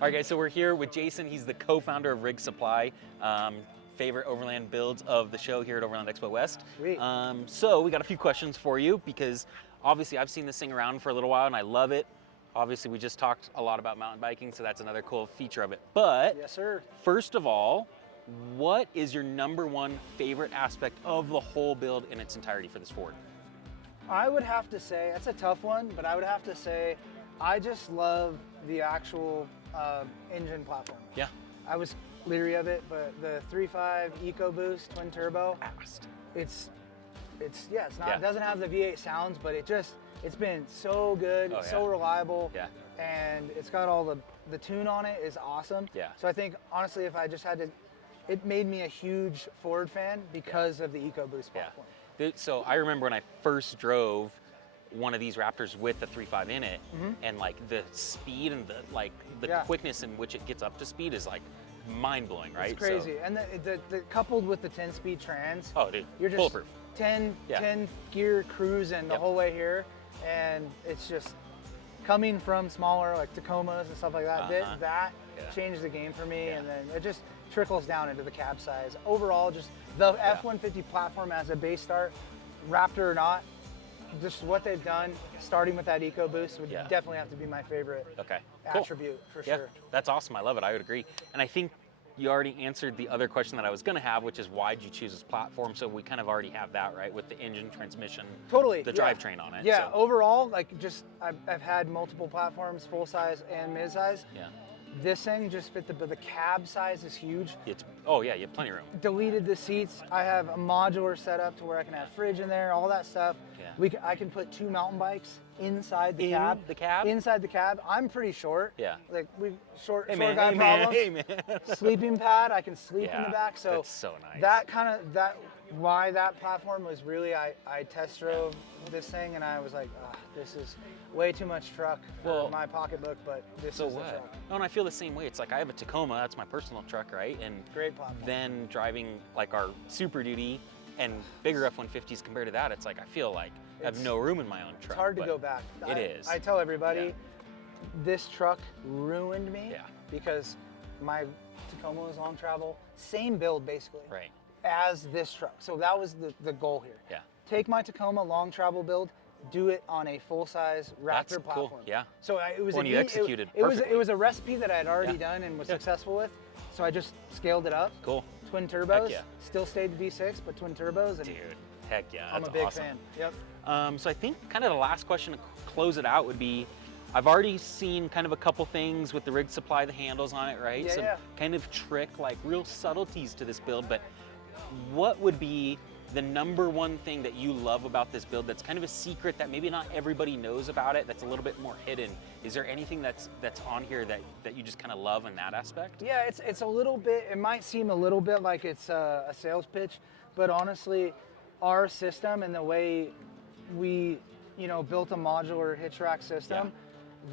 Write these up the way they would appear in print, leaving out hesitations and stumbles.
All right, guys, so we're here with Jason. He's the co-founder of Rig Supply. Favorite overland builds of the show here at Overland Expo West. Sweet. So we got a few questions for you because obviously I've seen this thing around for a little while and I love it. Obviously we just talked a lot about mountain biking, so that's another cool feature of it. But Yes, sir. first of all, what is your #1 favorite aspect of the whole build in its entirety for this Ford? I would have to say, that's a tough one, but I would have to say, I just love the actual engine platform. Yeah. I was leery of it, but the 3.5 EcoBoost twin turbo, it's not, it doesn't have the V8 sounds, but it's been so good, so reliable. Yeah. And it's got all the tune on it is awesome. Yeah. So I think honestly, if I just had to, it made me a huge Ford fan because of the EcoBoost platform. So I remember when I first drove one of these Raptors with the 3.5 in it, and like the speed and the quickness in which it gets up to speed is like mind-blowing, right? It's crazy. And the coupled with the 10-speed trans, oh dude, you're just bulletproof. 10 gear cruising the whole way here, and it's just coming from smaller like Tacomas and stuff like that. That changed the game for me, and then it just trickles down into the cab size. Overall, just the F-150 platform as a base start, Raptor or not, just what they've done, starting with that EcoBoost would definitely have to be my favorite attribute for sure. That's awesome. I love it. I would agree. And I think you already answered the other question that I was going to have, which is why'd you choose this platform? So we kind of already have that, right? With the engine, transmission, totally, the drivetrain on it. Yeah, so. overall, like just I've had multiple platforms, full size and mid size. Yeah. This thing just fit the cab size is huge. Oh yeah, you have plenty of room. Deleted the seats. I have a modular setup to where I can have fridge in there, all that stuff. Yeah. I can put 2 mountain bikes inside the cab. Inside the cab. I'm pretty short. Yeah. Like short guy problems. Hey man. Sleeping pad. I can sleep in the back. So that's so nice. Why that platform was really I test drove this thing and I was like, this is way too much truck for my pocketbook, but this is the truck. No, and I feel the same way. It's like I have a Tacoma, that's my personal truck, right? And great platform. Then driving like our Super Duty and bigger F-150s compared to that, it's like I feel like I have no room in my own truck. It's hard to go back. It is. I tell everybody, this truck ruined me because my Tacoma was long travel, same build basically. Right. As this truck. So that was the goal here. Yeah. Take my Tacoma long travel build, do it on a full-size Raptor platform. Cool. Yeah. So it was you executed it was a recipe that I had already done and was successful with. So I just scaled it up. Cool. Twin turbos. Still stayed V6, but twin turbos. And dude, heck yeah. I'm a big fan. Yep. So I think kind of the last question to close it out would be, I've already seen kind of a couple things with the Rig Supply, the handles on it, right? Yeah, Some kind of trick, like real subtleties to this build, but what would be the #1 thing that you love about this build that's kind of a secret that maybe not everybody knows about it, that's a little bit more hidden? Is there anything that's on here that you just kind of love in that aspect? Yeah, it's a little bit, it might seem a little bit like it's a sales pitch, but honestly, our system and the way we, built a modular hitch rack system,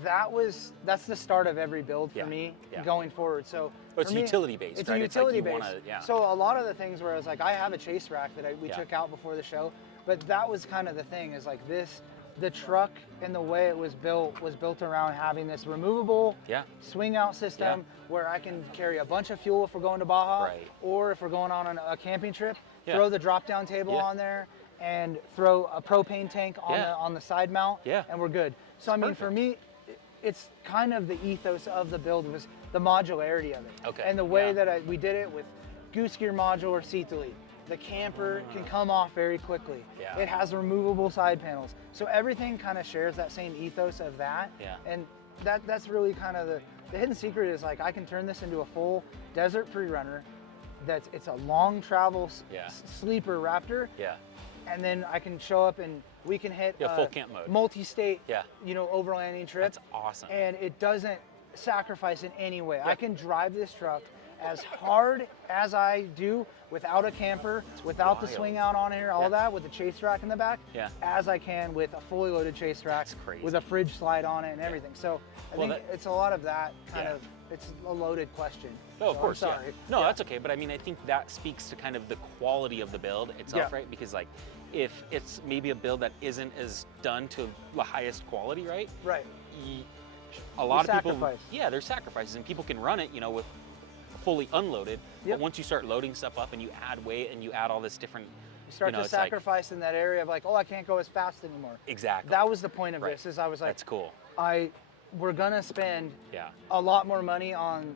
that's the start of every build for me going forward. So it's utility based, it's right? a utility based. So a lot of the things where I was like, I have a chase rack that we took out before the show, but that was kind of the thing is like the truck and the way it was built around having this removable swing out system where I can carry a bunch of fuel if we're going to Baja, or if we're going on a camping trip, throw the drop down table on there and throw a propane tank on the side mount, and we're good. So I mean, for me, it's kind of the ethos of the build was the modularity of it. And the way that we did it with goose gear modular seat delete. The camper can come off very quickly. It has removable side panels. So everything kind of shares that same ethos of that. And that's really kind of the hidden secret is like I can turn this into a full desert pre-runner. It's a long travel sleeper Raptor. And then I can show up and we can hit full camp mode, multi-state, overlanding trip. That's awesome. And it doesn't sacrifice in any way. I can drive this truck as hard as I do without a camper, without the swing out on here, all that, with the chase rack in the back, as I can with a fully loaded chase rack with a fridge slide on it and everything. So I think it's a lot of that kind of, it's a loaded question. No, of so course, I'm sorry. No, that's okay. But I mean, I think that speaks to kind of the quality of the build itself, right? Because like, if it's maybe a build that isn't as done to the highest quality, right? Right. a lot of people, sacrifice. yeah, there's sacrifices, and people can run it, you know, with fully unloaded. But once you start loading stuff up and you add weight and you add all this different, you start to sacrifice in that area of like, oh, I can't go as fast anymore. Exactly. That was the point of this. Is I was like, that's cool. We're gonna spend a lot more money on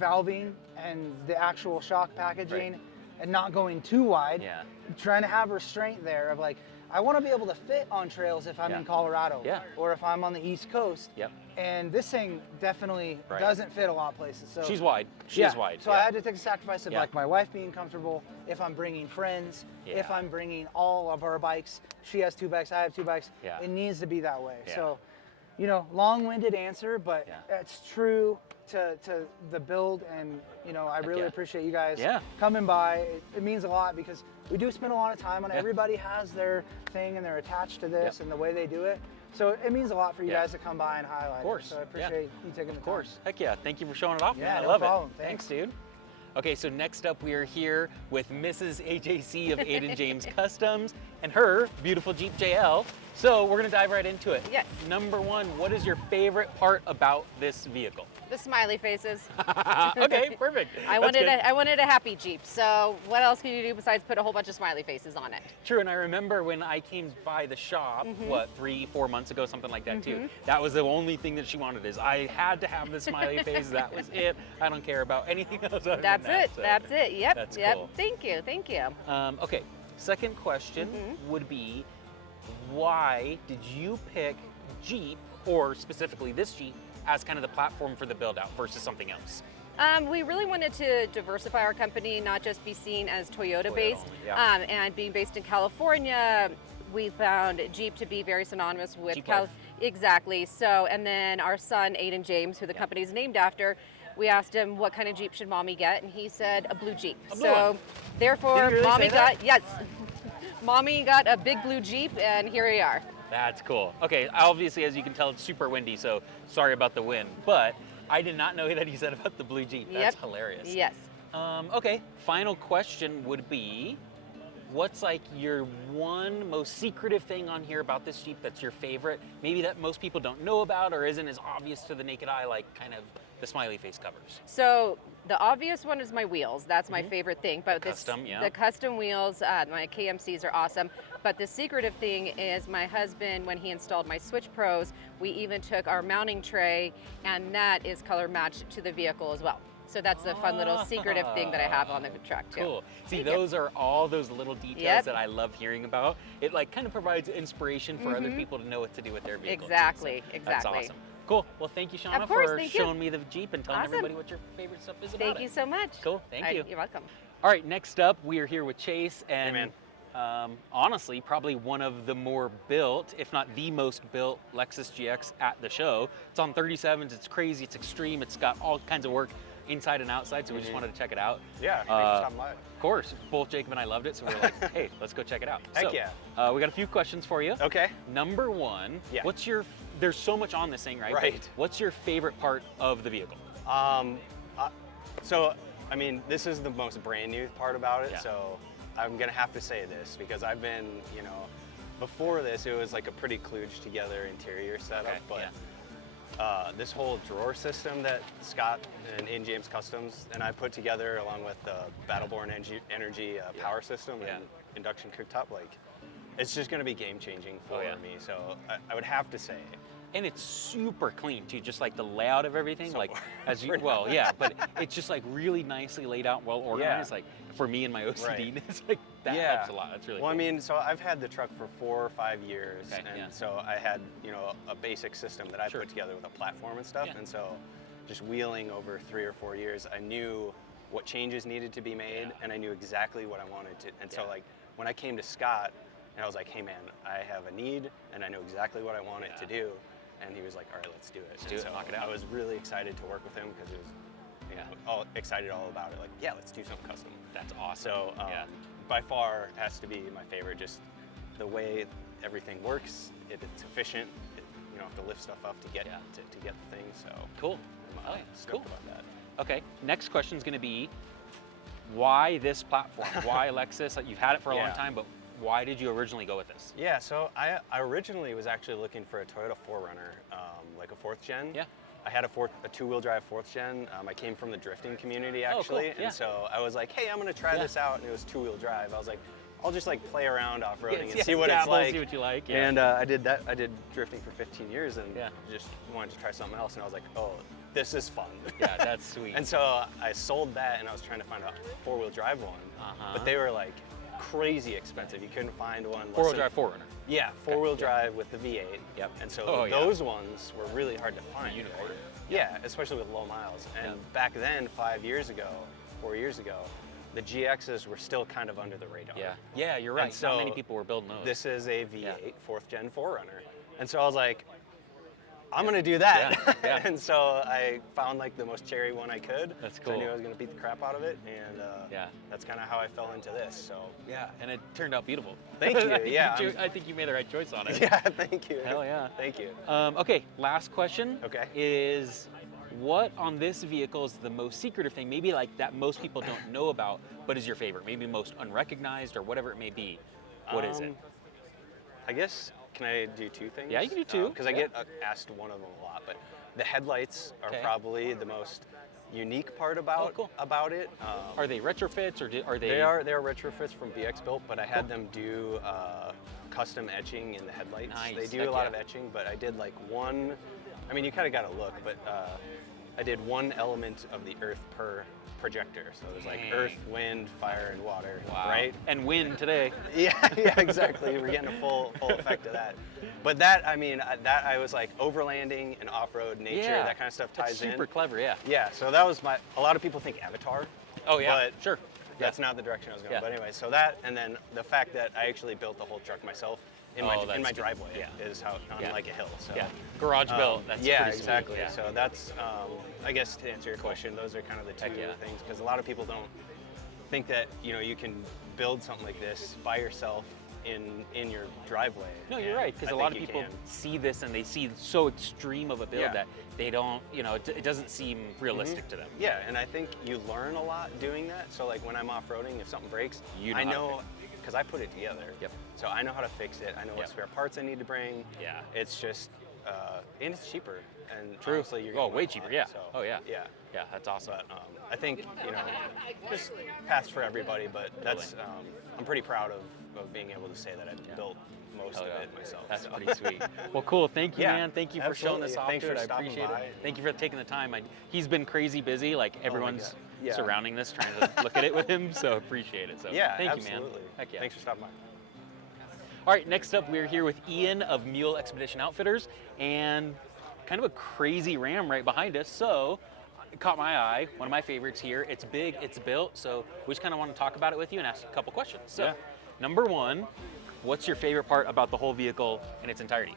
valving and the actual shock packaging, and not going too wide. Yeah. Trying to have restraint there of like, I want to be able to fit on trails if I'm in Colorado, or if I'm on the East Coast. Yep. And this thing definitely doesn't fit a lot of places. So she's wide. She is wide. So I had to take a sacrifice of like my wife being comfortable. If I'm bringing friends, if I'm bringing all of our bikes, she has 2 bikes, I have 2 bikes. It needs to be that way. So, you know, long-winded answer, but it's true to the build, and you know, I really appreciate you guys coming by. It means a lot because we do spend a lot of time on it. Everybody has their thing and they're attached to this and the way they do it. So it means a lot for you guys to come by and highlight. Of course. So I appreciate you taking the time. Of course. Heck yeah. Thank you for showing it off, man. I no love problem. it. Thanks, dude. Okay, so next up we are here with Mrs. AJC of Aiden James Customs and her beautiful Jeep JL. So we're gonna dive right into it. Yes. Number one, what is your favorite part about this vehicle? The smiley faces. Okay, perfect. I wanted a happy Jeep, so what else can you do besides put a whole bunch of smiley faces on it? True, and I remember when I came by the shop, what, 3-4 months ago, something like that too. That was the only thing that she wanted, is I had to have the smiley face. That was it. I don't care about anything else other That's than that. it. So that's it. Yep. That's yep. cool. Thank you. Thank you. Okay, second question would be, why did you pick Jeep, or specifically this Jeep, as kind of the platform for the build out versus something else? We really wanted to diversify our company, not just be seen as Toyota based. And being based in California, we found Jeep to be very synonymous with Exactly. So, and then our son, Aiden James, who the company is named after, we asked him what kind of Jeep should mommy get, and he said a blue Jeep. A blue one. Therefore, really mommy got, mommy got a big blue Jeep, and here we are. That's cool. Okay, obviously, as you can tell, it's super windy, so sorry about the wind, but I did not know that he said about the blue Jeep. That's hilarious. Yes. Okay, final question would be, what's like your one most secretive thing on here about this Jeep that's your favorite? Maybe that most people don't know about or isn't as obvious to the naked eye, like kind of the smiley face covers. So the obvious one is my wheels. That's my favorite thing. But the custom wheels, my KMCs are awesome. But the secretive thing is my husband, when he installed my Switch Pros, we even took our mounting tray, and that is color matched to the vehicle as well. So that's the fun little secretive thing that I have on the truck too. Cool. See, those are all those little details that I love hearing about. It like kind of provides inspiration for other people to know what to do with their vehicles. Exactly, So exactly. That's awesome. Cool. Well, thank you, Shauna, for showing me the Jeep and telling everybody what your favorite stuff is about it. Thank you so much. Cool. Thank you. You're welcome. All right, next up, we are here with Chase, and honestly, probably one of the more built, if not the most built Lexus GX at the show. It's on 37s, it's crazy, it's extreme, it's got all kinds of work inside and outside, so we just wanted to check it out. Yeah, thanks for stopping by. Of course, both Jacob and I loved it, so we're like, hey, let's go check it out. Heck yeah. We got a few questions for you. Okay. Number one, what's your, there's so much on this thing, right? Right. What's your favorite part of the vehicle? So, I mean, this is the most brand new part about it, so I'm gonna have to say this, because I've been, you know, before this, it was like a pretty kludged together interior setup, but this whole drawer system that Scott and Aiden James Customs and I put together, along with the Battleborn Energy power system and induction cooktop, like, it's just gonna be game changing for me. So I would have to say. And it's super clean too, just like the layout of everything. So like as you, well, yeah, but it's just like really nicely laid out, well organized. Like for me and my OCD, it's like that helps a lot. That's really cool. I mean, so I've had the truck for 4 or 5 years, and so I had, you know, a basic system that I put together with a platform and stuff, and so just wheeling over 3 or 4 years, I knew what changes needed to be made, and I knew exactly what I wanted to. And so like when I came to Scott, and I was like, hey man, I have a need, and I know exactly what I want it to do. And he was like, all right, let's do it. Let's do it, knock it out. I was really excited to work with him, because he was, you know, all excited all about it. Like, yeah, let's do something custom. That's awesome. So by far has to be my favorite, just the way everything works. It's efficient. You don't have to lift stuff up to get to get the thing. So cool. I'm stoked about that. Okay, next question is going to be, why this platform? Why Lexus? Like, you've had it for a long time, but why did you originally go with this? Yeah, so I originally was actually looking for a Toyota 4Runner, like a 4th gen. Yeah. I had a two-wheel drive 4th gen. I came from the drifting community actually, cool. Yeah. and so I was like, hey, I'm gonna try this out, and it was two-wheel drive. I was like, I'll just like play around off-roading and see what it's like. See what you like. Yeah. And I did that. I did drifting for 15 years, and just wanted to try something else. And I was like, oh, this is fun. Yeah, that's sweet. And so I sold that, and I was trying to find a four-wheel drive one, but they were like crazy expensive. You couldn't find one. Four-wheel drive 4Runner. Yeah, four-wheel drive with the V8. Yep. And so those ones were really hard to find. Unicorn. Right? Yeah, especially with low miles. And back then, 4 years ago, the GXs were still kind of under the radar. Yeah, yeah, you're right. And so not many people were building those. This is a V8 4th gen 4Runner. And so I was like, I'm gonna do that. Yeah. And so I found like the most cherry one I could. That's cool. I knew I was gonna beat the crap out of it, and that's kind of how I fell into this. So yeah, and it turned out beautiful. Thank you. Yeah, I think you made the right choice on it. Yeah, thank you. Hell yeah. Thank you. Okay, last question. Okay. Is what on this vehicle is the most secretive thing, maybe like that most people don't know about, but is your favorite, maybe most unrecognized or whatever it may be? What is it? I guess, can I do two things? Yeah, you can do two. Because I get asked one of them a lot, but the headlights are probably the most unique part about it. Are they retrofits or are they? They are retrofits from BX Built, but I had them do custom etching in the headlights. Nice. They do a lot of etching, but I did like one. I mean, you kind of got to look, but I did one element of the earth per projector. So there's like earth, wind, fire, and water, right? And wind today. Yeah, exactly. We're getting a full effect of that. But that, I mean, that I was like overlanding and off-road nature, that kind of stuff ties in. Super clever, yeah. Yeah, so that was a lot of people think Avatar. Oh yeah, but sure. That's not the direction I was going. But anyway, so that, and then the fact that I actually built the whole truck myself in my driveway is how on like a hill. So garage built. That's pretty exactly. Sweet. So that's I guess to answer your question, those are kind of the two things, because a lot of people don't think that you can build something like this by yourself in your driveway. No, you're right, because a lot of people see this and they see so extreme of a build that they don't, it doesn't seem realistic to them. Yeah, and I think you learn a lot doing that. So like when I'm off-roading, if something breaks, I know, because I put it together. Yep. So I know how to fix it. I know what spare parts I need to bring. Yeah. It's just, and it's cheaper. And true. Honestly, you're way cheaper. Yeah. So, yeah. Yeah. Yeah, that's awesome. But I think just paths for everybody. But that's I'm pretty proud of being able to say that I built most of it myself. That's pretty sweet. Well, cool. Thank you, man. Thank you for showing this off. Thanks for stopping appreciate by. it. Thank you for taking the time. He's been crazy busy. Like everyone's surrounding this, trying to look at it with him. So appreciate it. So thank you, man. Heck yeah. Thanks for stopping by. All right, next up we're here with Ian of Mule Expedition Outfitters, and kind of a crazy Ram right behind us. So it caught my eye, one of my favorites here. It's big, it's built, so we just kind of want to talk about it with you and ask a couple questions. So number one, what's your favorite part about the whole vehicle in its entirety?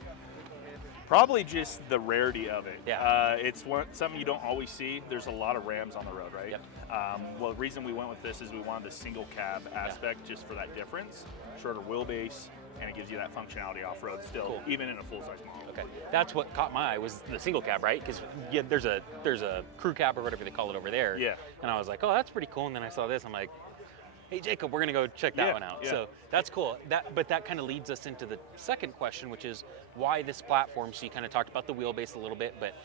Probably just the rarity of it. Yeah. It's something you don't always see. There's a lot of Rams on the road, right? Yep. Well, the reason we went with this is we wanted the single cab aspect just for that difference. Shorter wheelbase, and it gives you that functionality off-road still, even in a full-size model. Okay, that's what caught my eye, was the single cab, right? Because there's a crew cab or whatever they call it over there. Yeah. And I was like, oh, that's pretty cool. And then I saw this, I'm like, hey Jacob, we're gonna go check that one out. Yeah. So that's cool. But that kind of leads us into the second question, which is why this platform? So you kind of talked about the wheelbase a little bit, but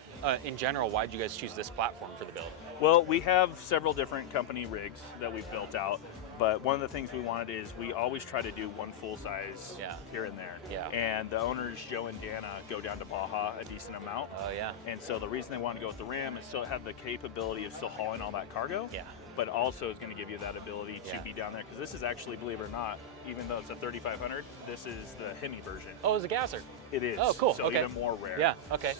in general, why did you guys choose this platform for the build? Well, we have several different company rigs that we've built out. But one of the things we wanted is we always try to do one full size here and there. Yeah. And the owners, Joe and Dana, go down to Baja a decent amount. Oh yeah. And so the reason they wanted to go with the Ram is still have the capability of still hauling all that cargo. Yeah. But also is going to give you that ability to be down there, because this is actually, believe it or not, even though it's a 3500, this is the Hemi version. Oh, it's a gasser. It is. Oh, cool. So even more rare. Yeah. Okay.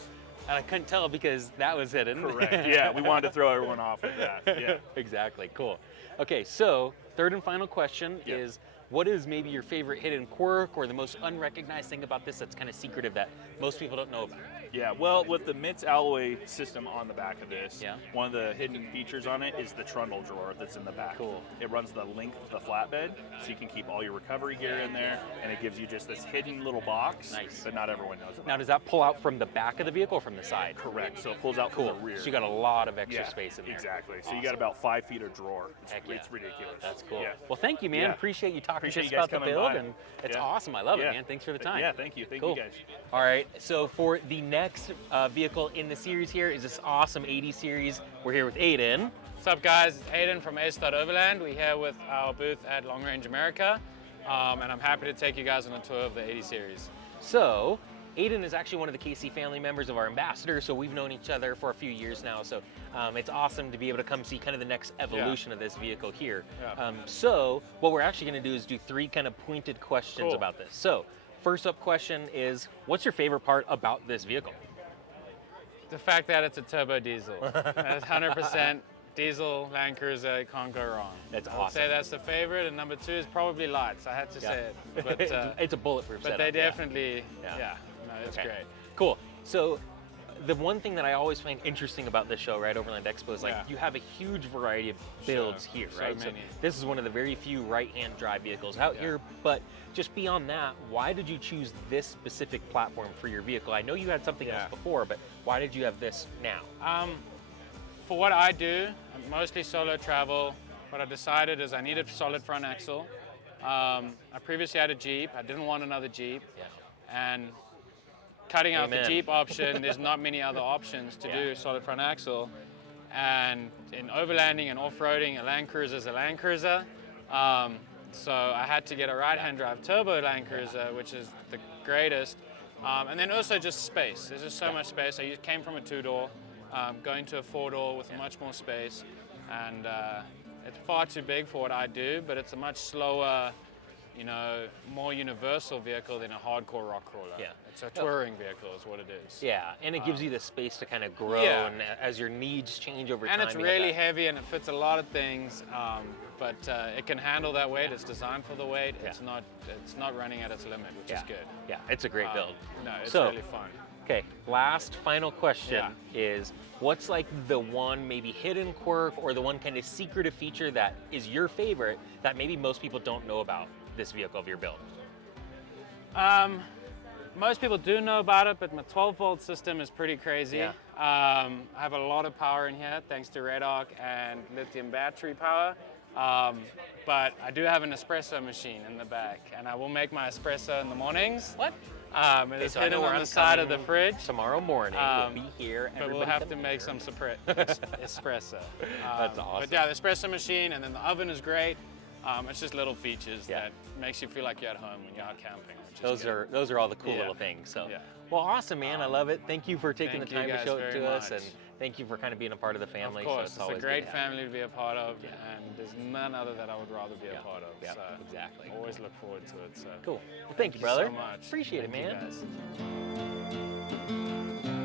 And I couldn't tell because that was hidden. Correct. Yeah, we wanted to throw everyone off with that. Yeah. Exactly. Cool. Okay, so third and final question is, what is maybe your favorite hidden quirk or the most unrecognized thing about this that's kind of secretive that most people don't know about? Yeah, well, with the MITS alloy system on the back of this, one of the hidden features on it is the trundle drawer that's in the back. Cool. It runs the length of the flatbed, so you can keep all your recovery gear in there, and it gives you just this hidden little box that not everyone knows about. Now, does that pull out from the back of the vehicle or from the side? Correct, so it pulls out from the rear. So you got a lot of extra space in there. Exactly, so you got about 5 feet of drawer. It's ridiculous. That's cool. Yeah. Well, thank you, man. Appreciate you talking to us you guys about the coming build, by. and it's awesome. I love it, man. Thanks for the time. Yeah, thank you. Thank you guys. All right, so for the next next vehicle in the series here is this awesome 80 series. We're here with Aiden. What's up, guys? It's Aiden from Overland. We're here with our booth at Long Range America, and I'm happy to take you guys on a tour of the 80 series. So, Aiden is actually one of the KC family members of our ambassadors, so we've known each other for a few years now, so it's awesome to be able to come see kind of the next evolution of this vehicle here. Yeah. So, what we're actually going to do is do 3 kind of pointed questions about this. So, first up question is, what's your favorite part about this vehicle? The fact that it's a turbo diesel. That's 100% diesel Landcruiser, you can't go wrong. That's awesome. I'd say that's the favorite, and number 2 is probably lights. I had to say it. But, it's a bulletproof setup. But they definitely, no, it's great. Cool. So, the one thing that I always find interesting about this show, right, Overland Expo, is like you have a huge variety of builds here, right? So many. So this is one of the very few right-hand drive vehicles out here, but just beyond that, why did you choose this specific platform for your vehicle? I know you had something else before, but why did you have this now? For what I do, I'm mostly solo travel. What I decided is I needed solid front axle. I previously had a Jeep. I didn't want another Jeep. And cutting out the Jeep option, there's not many other options to do solid front axle. And in overlanding and off-roading, a Landcruiser is a Landcruiser. So I had to get a right-hand drive turbo Landcruiser, which is the greatest. And then also just space. There's just so much space. I came from a 2-door, going to a 4-door with much more space. And it's far too big for what I do, but it's a much slower, you know, more universal vehicle than a hardcore rock crawler. Yeah. It's a touring vehicle is what it is. Yeah, and it gives you the space to kind of grow and as your needs change over time. And it's really heavy and it fits a lot of things, but it can handle that weight. It's designed for the weight. It's not running at its limit, which is good. Yeah, it's a great build. No, it's really fun. Okay, last final question is, what's like the one maybe hidden quirk or the one kind of secretive feature that is your favorite that maybe most people don't know about this vehicle of your build? Most people do know about it, but my 12-volt system is pretty crazy. Yeah. I have a lot of power in here thanks to red arc and lithium battery power. But I do have an espresso machine in the back, and I will make my espresso in the mornings. What? It's hidden on the side of the fridge. Tomorrow morning, we'll be here. But we'll have to make some espresso. That's awesome. But yeah, the espresso machine, and then the oven is great. It's just little features that makes you feel like you're at home when you're out camping. Those are all the cool little things. So, well, awesome, man. I love it. Thank you for taking the time to show it to us, and thank you for kind of being a part of the family. Of course, so it's a great family to be a part of, and there's none other that I would rather be a part of. Yeah, so exactly. Always look forward to it. So cool. Well, thank you, brother. So much. Appreciate it, man. You guys.